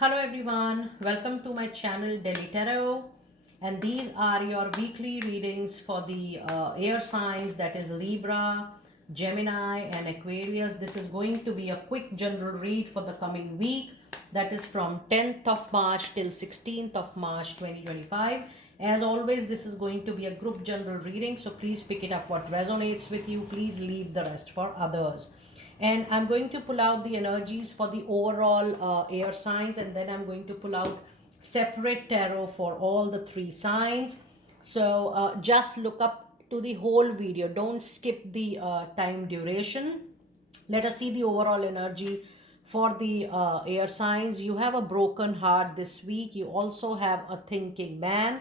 Hello everyone, welcome to my channel Daily Tarot, and these are your weekly readings for the air signs, that is Libra, Gemini and Aquarius. This is going to be a quick general read for the coming week, that is from 10th of March till 16th of March 2025. As always, this is going to be a group general reading, so please pick it up what resonates with you. Please leave the rest for others. And I'm going to pull out the energies for the overall air signs, and then I'm going to pull out separate tarot for all the three signs. So just look up to the whole video, don't skip the time duration. Let us see the overall energy for the air signs. You have a broken heart this week. You also have a thinking man,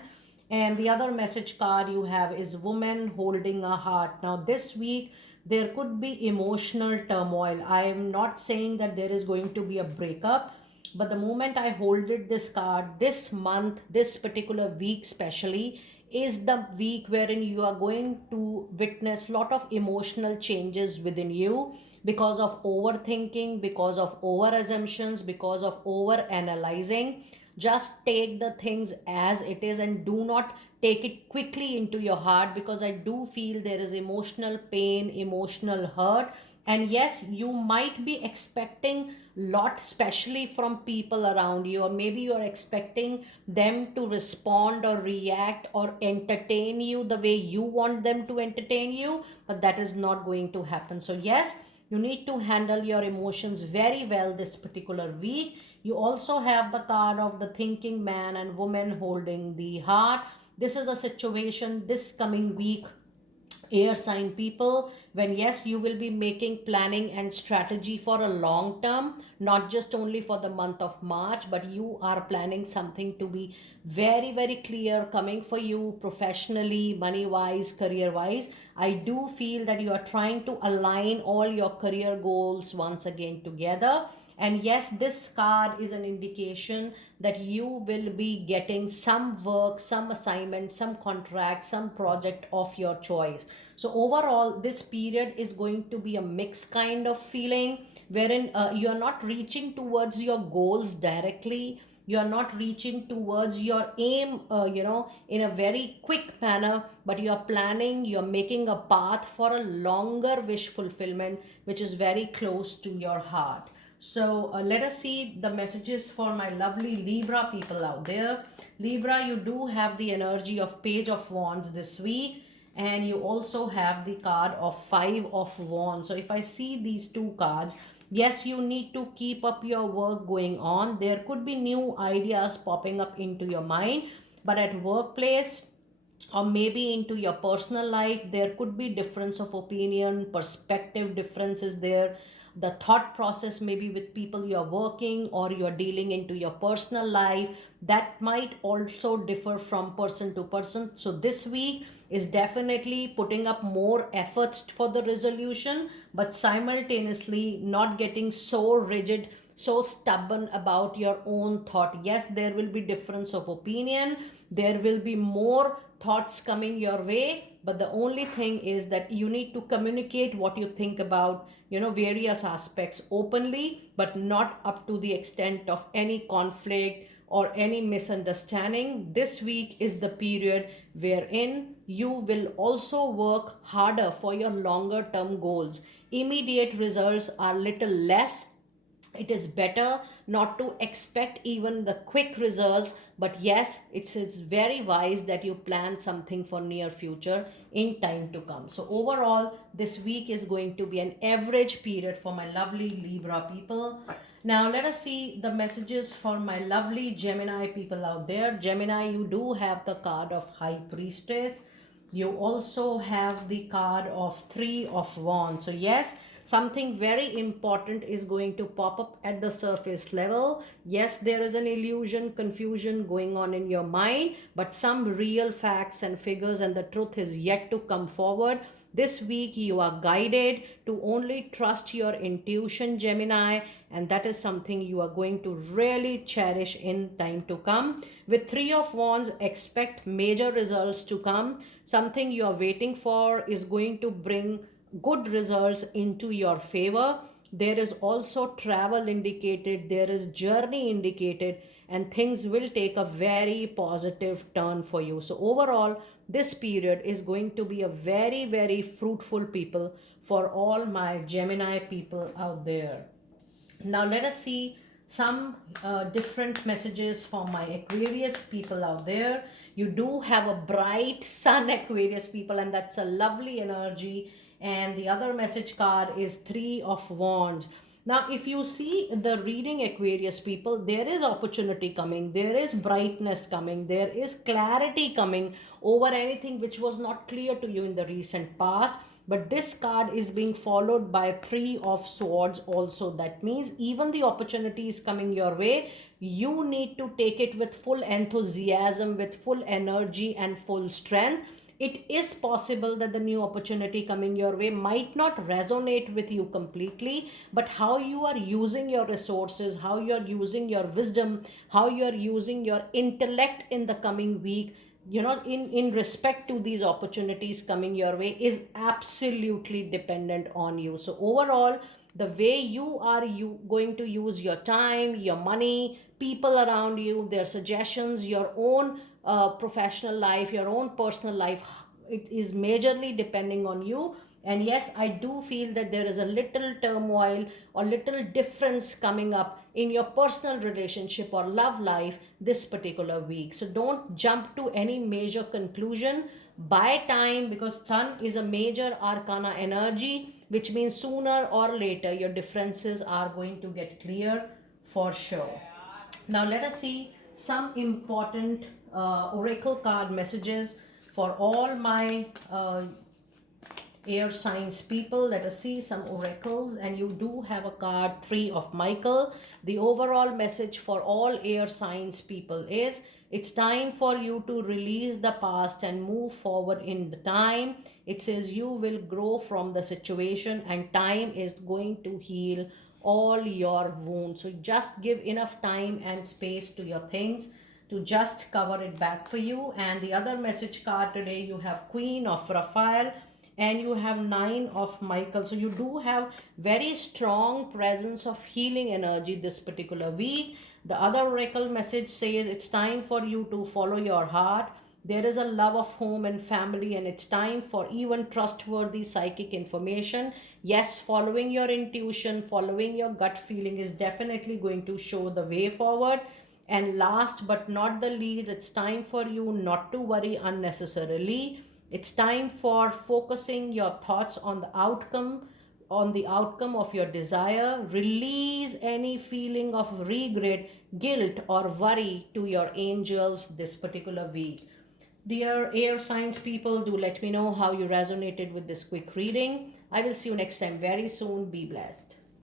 and the other message card you have is woman holding a heart. Now this week there could be emotional turmoil. I am not saying that there is going to be a breakup, but the moment I hold it, this card, this month, this particular week especially, is the week wherein you are going to witness lot of emotional changes within you because of overthinking, because of over assumptions, because of over analyzing. Just take the things as it is and do not take it quickly into your heart, because I do feel there is emotional pain, emotional hurt. And yes, you might be expecting lot, especially from people around you, or maybe you are expecting them to respond or react or entertain you the way you want them to entertain you, but that is not going to happen. So yes, you need to handle your emotions very well this particular week. You also have the card of the thinking man and woman holding the heart. This is a situation this coming week, air sign people, when yes, you will be making planning and strategy for a long term, not just only for the month of March, but you are planning something to be very very clear coming for you professionally, money wise, career wise. I do feel that you are trying to align all your career goals once again together. And yes, this card is an indication that you will be getting some work, some assignment, some contract, some project of your choice. So overall, this period is going to be a mixed kind of feeling, wherein you are not reaching towards your goals directly. You are not reaching towards your aim, in a very quick manner, but you are planning, you are making a path for a longer wish fulfillment, which is very close to your heart. So let us see the messages for my lovely Libra people out there. Libra, you do have the energy of Page of Wands this week, and you also have the card of Five of Wands. So if I see these two cards, yes, you need to keep up your work going on. There could be new ideas popping up into your mind, but at workplace or maybe into your personal life, there could be difference of opinion, perspective differences there. The thought process, maybe with people you are working or you are dealing into your personal life, that might also differ from person to person. So this week is definitely putting up more efforts for the resolution, but simultaneously not getting so rigid, so stubborn about your own thought. Yes, there will be difference of opinion, there will be more thoughts coming your way, but the only thing is that you need to communicate what you think about, various aspects openly, but not up to the extent of any conflict or any misunderstanding. This week is the period wherein you will also work harder for your longer term goals. Immediate results are little less. It is better not to expect even the quick results, but yes, it's very wise that you plan something for near future in time to come. So overall, this week is going to be an average period for my lovely Libra people. Now let us see the messages for my lovely Gemini people out there. Gemini, you do have the card of High Priestess. You also have the card of Three of Wands. So yes, something very important is going to pop up at the surface level. Yes, there is an illusion, confusion going on in your mind, but some real facts and figures and the truth is yet to come forward. This week you are guided to only trust your intuition, Gemini, and that is something you are going to really cherish in time to come. With Three of Wands, expect major results to come. Something you are waiting for is going to bring good results into your favor. There is also travel indicated, there is journey indicated, and things will take a very positive turn for you. So overall, this period is going to be a very, very fruitful people for all my Gemini people out there. Now let us see some different messages for my Aquarius people out there. You do have a bright sun, Aquarius people, and that's a lovely energy. And the other message card is Three of Wands. Now, if you see the reading, Aquarius people, there is opportunity coming, there is brightness coming, there is clarity coming over anything which was not clear to you in the recent past. But this card is being followed by Three of Swords also. That means even the opportunity is coming your way, you need to take it with full enthusiasm, with full energy and full strength. It is possible that the new opportunity coming your way might not resonate with you completely, but how you are using your resources, how you are using your wisdom, how you are using your intellect in the coming week, in respect to these opportunities coming your way, is absolutely dependent on you. So overall, the way you are going to use your time, your money, people around you, their suggestions, your own professional life, your own personal life, it is majorly depending on you. And yes, I do feel that there is a little turmoil or little difference coming up in your personal relationship or love life this particular week. So don't jump to any major conclusion. Buy time, because sun is a major arcana energy, which means sooner or later your differences are going to get clear for sure. Now let us see some important oracle card messages for all my air signs people. Let us see some oracles, and you do have a card Three of Michael. The overall message for all air signs people is it's time for you to release the past and move forward in the time. It says you will grow from the situation and time is going to heal all your wounds. So just give enough time and space to your things to just cover it back for you. And the other message card today, you have Queen of Raphael and you have Nine of Michael. So you do have very strong presence of healing energy this particular week. The other oracle message says it's time for you to follow your heart. There is a love of home and family, and it's time for even trustworthy psychic information. Yes, following your intuition, following your gut feeling is definitely going to show the way forward. And last but not the least, it's time for you not to worry unnecessarily. It's time for focusing your thoughts on the outcome of your desire. Release any feeling of regret, guilt, or worry to your angels this particular week. Dear air signs people, do let me know how you resonated with this quick reading. I will see you next time very soon. Be blessed.